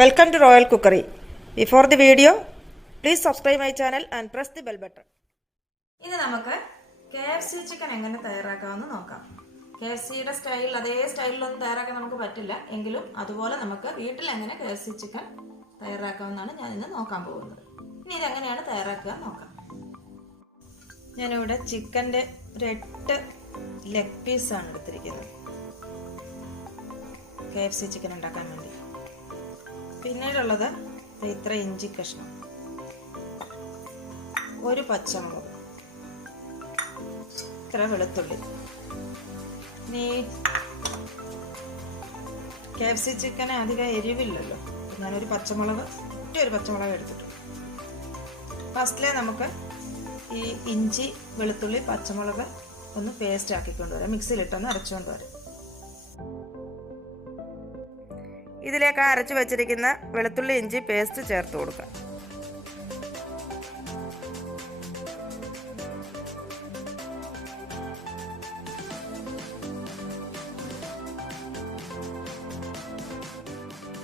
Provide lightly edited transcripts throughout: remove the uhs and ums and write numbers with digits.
Welcome to Royal Cookery. Before the video, please subscribe my channel and press the bell button. ഇനി നമുക്ക് KFC chicken എങ്ങനെ തയ്യാറാക്കാമെന്ന് നോക്കാം. KFCയുടെ style അതേ സ്റ്റൈലിലൊന്നും തയ്യാറാക്കാൻ നമുക്ക് പറ്റില്ല എങ്കിലും അതുപോലെ നമുക്ക് വീട്ടിൽ എങ്ങനെ KFC ചിക്കൻ തയ്യാറാക്കാമെന്നാണ് ഞാൻ ഇന്ന് നോക്കാൻ പോകുന്നത്. ഇനി ഇത് എങ്ങനെയാണ് തയ്യാറാക്കുക നോക്കാം. ഞാനിവിടെ ചിക്കൻ്റെ ഒരു 8 ലെഗ് പീസാണ് എടുത്തിരിക്കുന്നത് KFC ചിക്കൻ ഉണ്ടാക്കാൻ വേണ്ടി. പിന്നീടുള്ളത് ഇത്ര ഇഞ്ചി കഷ്ണം, ഒരു പച്ചമുളക്, ഇത്ര വെളുത്തുള്ളി. ഇനി KFC ചിക്കന് അധികം എരിവില്ലല്ലോ, ഞാനൊരു പച്ചമുളക് എടുത്തിട്ടുണ്ട്. ഫസ്റ്റിലെ നമുക്ക് ഈ ഇഞ്ചി വെളുത്തുള്ളി പച്ചമുളക് ഒന്ന് പേസ്റ്റ് ആക്കിക്കൊണ്ടുവരാം, മിക്സിയിലിട്ടൊന്ന് അരച്ചുകൊണ്ട് വരാം. ഇതിലേക്ക് അരച്ചു വെച്ചിരിക്കുന്ന വെളുത്തുള്ളി ഇഞ്ചി പേസ്റ്റ് ചേർത്ത് കൊടുക്കാം.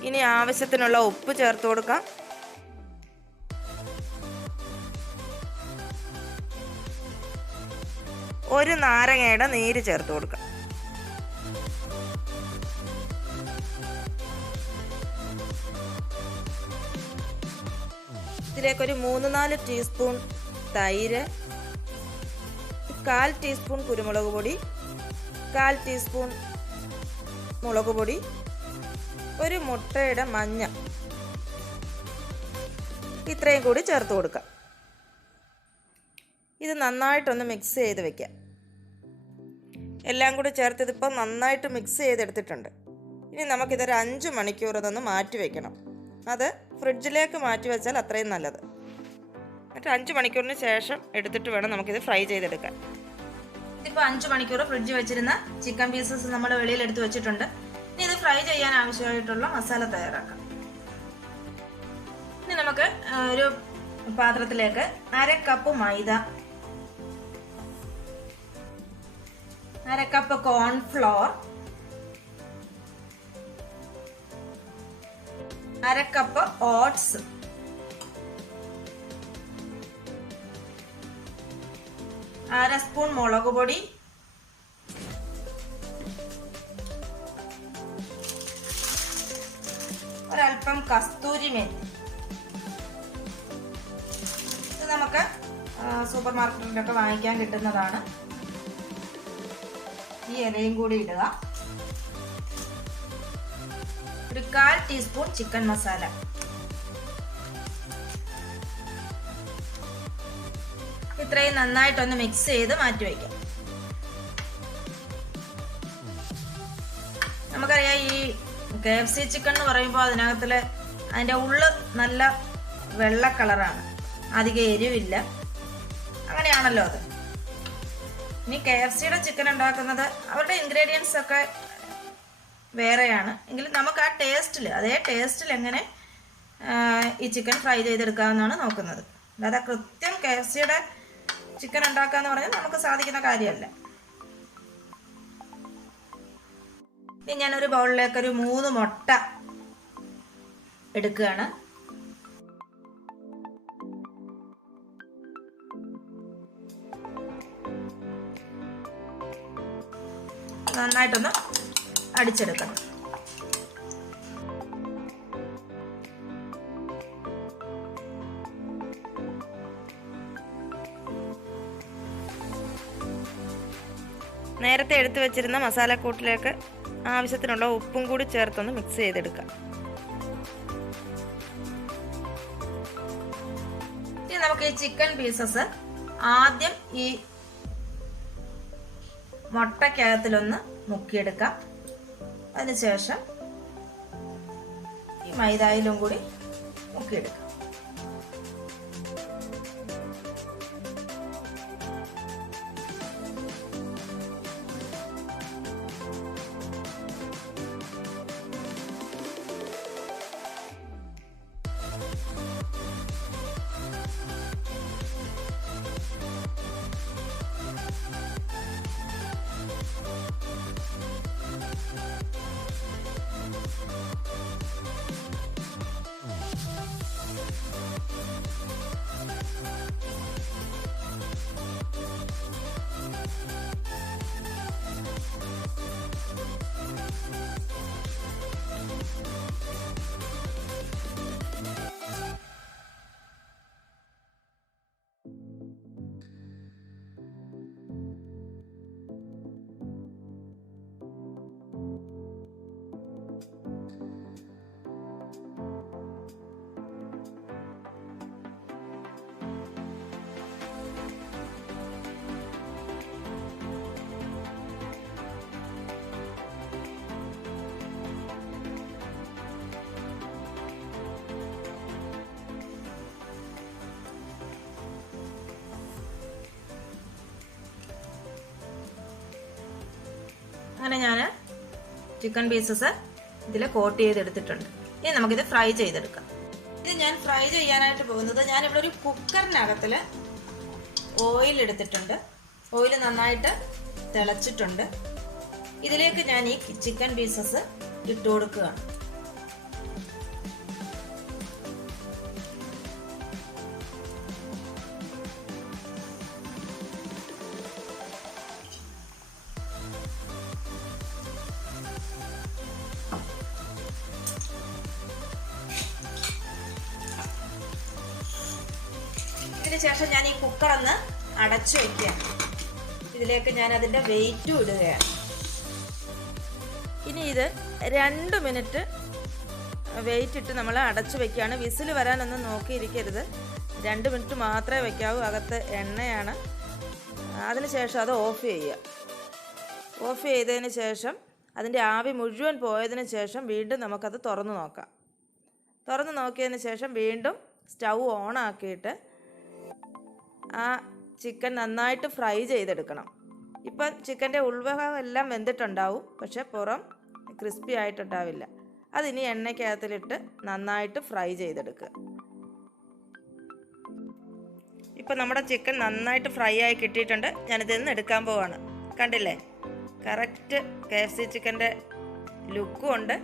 ഇനി ആവശ്യത്തിനുള്ള ഉപ്പ് ചേർത്ത് കൊടുക്കാം. ഒരു നാരങ്ങയുടെ നീര് ചേർത്ത് കൊടുക്കാം. ഇതിലേക്കൊരു 3-4 ടീസ്പൂൺ തൈര്, 1/4 ടീസ്പൂൺ കുരുമുളക് പൊടി, 1/4 ടീസ്പൂൺ മുളക് പൊടി, ഒരു മുട്ടയുടെ മഞ്ഞ, ഇത്രയും കൂടി ചേർത്ത് കൊടുക്കാം. ഇത് നന്നായിട്ടൊന്ന് മിക്സ് ചെയ്ത് വെക്കാം. എല്ലാം കൂടി ചേർത്ത് ഇതിപ്പോൾ നന്നായിട്ട് മിക്സ് ചെയ്തെടുത്തിട്ടുണ്ട്. ഇനി നമുക്കിതൊരു 5 മണിക്കൂർ ഇതൊന്ന് മാറ്റി വയ്ക്കണം. അത് ഫ്രിഡ്ജിലേക്ക് മാറ്റി വെച്ചാൽ അത്രയും നല്ലത്. എന്നിട്ട് 5 മണിക്കൂറിന് ശേഷം എടുത്തിട്ട് വേണം നമുക്കിത് ഫ്രൈ ചെയ്തെടുക്കാൻ. ഇപ്പോൾ 5 മണിക്കൂർ ഫ്രിഡ്ജിൽ വെച്ചിരുന്ന ചിക്കൻ പീസസ് നമ്മൾ വെളിയിൽ എടുത്ത് വെച്ചിട്ടുണ്ട്. ഇനി ഇത് ഫ്രൈ ചെയ്യാൻ ആവശ്യമായിട്ടുള്ള മസാല തയ്യാറാക്കാം. ഇനി നമുക്ക് ഒരു പാത്രത്തിലേക്ക് 1/2 കപ്പ് മൈദ, 1/2 cup cornflour, 1/2 cup oats, 1/2 spoon മുളക് പൊടി, ഒരൽപ്പം കസ്തൂരി മേത്തി. ഇത് നമുക്ക് സൂപ്പർ മാർക്കറ്റിലൊക്കെ വാങ്ങിക്കാൻ കിട്ടുന്നതാണ്. ഈ ഇലയും കൂടി ഇടുക. ഒരു 1/4 ടീസ്പൂൺ ചിക്കൻ മസാല, ഇത്രയും നന്നായിട്ടൊന്ന് മിക്സ് ചെയ്ത് മാറ്റി വയ്ക്കാം. നമുക്കറിയാം ഈ KFC ചിക്കൻ എന്ന് പറയുമ്പോൾ അതിൻ്റെ ഉള്ള് നല്ല വെള്ള കളറാണ്, അധികം എരിവില്ല, അങ്ങനെയാണല്ലോ അത്. ഇനി KFCയുടെ ചിക്കൻ ഉണ്ടാക്കുന്നത് അവരുടെ ഇൻഗ്രീഡിയൻസ് ഒക്കെ വേറെയാണ് എങ്കിലും നമുക്ക് ആ ടേസ്റ്റിൽ അതേ ടേസ്റ്റിൽ എങ്ങനെ ഈ ചിക്കൻ ഫ്രൈ ചെയ്തെടുക്കാമെന്നാണ് നോക്കുന്നത്. അല്ലാതെ കൃത്യം KFCയുടെ ചിക്കൻ ഉണ്ടാക്കുക എന്ന് പറഞ്ഞാൽ നമുക്ക് സാധിക്കുന്ന കാര്യമല്ല. ഇനി ഞാനൊരു ബൗളിലേക്ക് ഒരു 3 മുട്ട എടുക്കുകയാണ്. നന്നായിട്ടൊന്ന് അടിച്ചെടുക്കണം. നേരത്തെ എടുത്തു വെച്ചിരുന്ന മസാലക്കൂട്ടിലേക്ക് ആവശ്യത്തിനുള്ള ഉപ്പും കൂടി ചേർത്തൊന്ന് മിക്സ് ചെയ്തെടുക്കാം. ഇനി നമുക്ക് ഈ ചിക്കൻ പീസസ് ആദ്യം ഈ മുട്ടക്കകത്തിലൊന്ന് മുക്കിയെടുക്കാം. അതിനുശേഷം ഈ മൈദയിലും കൂടി മുക്കിയെടുക്കാം. അങ്ങനെ ഞാൻ ചിക്കൻ പീസസ് ഇതിൽ കോട്ട് ചെയ്തെടുത്തിട്ടുണ്ട്. ഇനി നമുക്കിത് ഫ്രൈ ചെയ്തെടുക്കാം. ഇത് ഞാൻ ഫ്രൈ ചെയ്യാനായിട്ട് പോകുന്നത്, ഞാനിവിടെ ഒരു കുക്കറിനകത്തിൽ ഓയിൽ എടുത്തിട്ടുണ്ട്. ഓയിൽ നന്നായിട്ട് തിളച്ചിട്ടുണ്ട്. ഇതിലേക്ക് ഞാൻ ഈ ചിക്കൻ പീസസ് ഇട്ട് കൊടുക്കുകയാണ്. ഇതിനുശേഷം ഞാൻ ഈ കുക്കറൊന്ന് അടച്ചു വയ്ക്കുകയാണ്. ഇതിലേക്ക് ഞാൻ അതിൻ്റെ വെയിറ്റും ഇടുകയാണ്. ഇനി ഇത് 2 മിനിറ്റ് വെയിറ്റ് ഇട്ട് നമ്മൾ അടച്ചു വയ്ക്കുകയാണ്. വിസിൽ വരാനൊന്നും നോക്കിയിരിക്കരുത്. 2 മിനിറ്റ് മാത്രമേ വയ്ക്കാവൂ. അകത്ത് എണ്ണയാണ്. അതിനുശേഷം അത് ഓഫ് ചെയ്യുക. ഓഫ് ചെയ്തതിന് ശേഷം അതിൻ്റെ ആവി മുഴുവൻ പോയതിന് ശേഷം വീണ്ടും നമുക്കത് തുറന്ന് നോക്കാം. തുറന്ന് നോക്കിയതിന് ശേഷം വീണ്ടും സ്റ്റൗ ഓൺ ആക്കിയിട്ട് ആ ചിക്കൻ നന്നായിട്ട് ഫ്രൈ ചെയ്തെടുക്കണം. ഇപ്പം ചിക്കൻ്റെ ഉൾഭാഗം എല്ലാം വെന്തിട്ടുണ്ടാവും, പക്ഷെ പുറം ക്രിസ്പി ആയിട്ടുണ്ടാവില്ല. അതിനി എണ്ണയ്ക്കകത്തിലിട്ട് നന്നായിട്ട് ഫ്രൈ ചെയ്തെടുക്കുക. ഇപ്പം നമ്മുടെ ചിക്കൻ നന്നായിട്ട് ഫ്രൈ ആയി കിട്ടിയിട്ടുണ്ട്. ഞാനിതിൽ നിന്ന് എടുക്കാൻ പോവാണ്. കണ്ടില്ലേ, കറക്റ്റ് KFC ചിക്കൻ്റെ ലുക്കും ഉണ്ട്,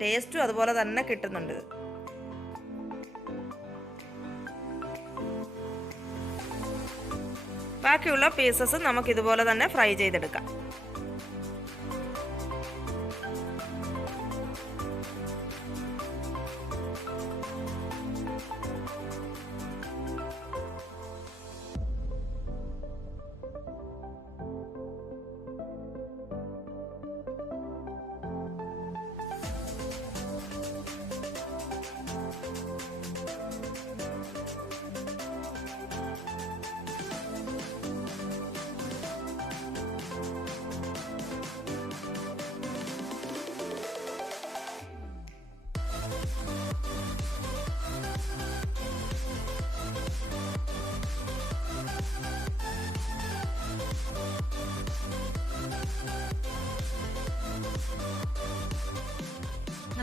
ടേസ്റ്റും അതുപോലെ തന്നെ കിട്ടുന്നുണ്ട്. ബാക്കിയുള്ള പീസസ് നമുക്കിതുപോലെ തന്നെ ഫ്രൈ ചെയ്തെടുക്കാം.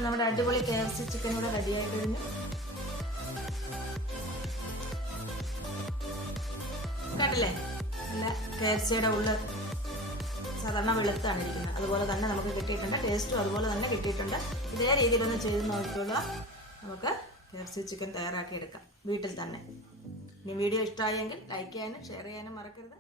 നമ്മുടെ അടിപൊളി KFC ചിക്കൻ ഇവിടെ റെഡി ആയി കഴിഞ്ഞു. കണ്ടില്ലേ, നല്ല KFCയുടെ ഉള്ളിൽ സാധാരണ വെളുത്താണ് ഇരിക്കുന്നത്. അതുപോലെ തന്നെ നമുക്ക് കിട്ടിയിട്ടുണ്ട്. ടേസ്റ്റും അതുപോലെ തന്നെ കിട്ടിയിട്ടുണ്ട്. ഇതേ രീതിയിലൊന്ന് ചെയ്ത് നോക്കിയുള്ള നമുക്ക് KFC ചിക്കൻ തയ്യാറാക്കി എടുക്കാം വീട്ടിൽ തന്നെ. ഇനി വീഡിയോ ഇഷ്ടമായെങ്കിൽ ലൈക്ക് ചെയ്യാനും ഷെയർ ചെയ്യാനും മറക്കരുത്.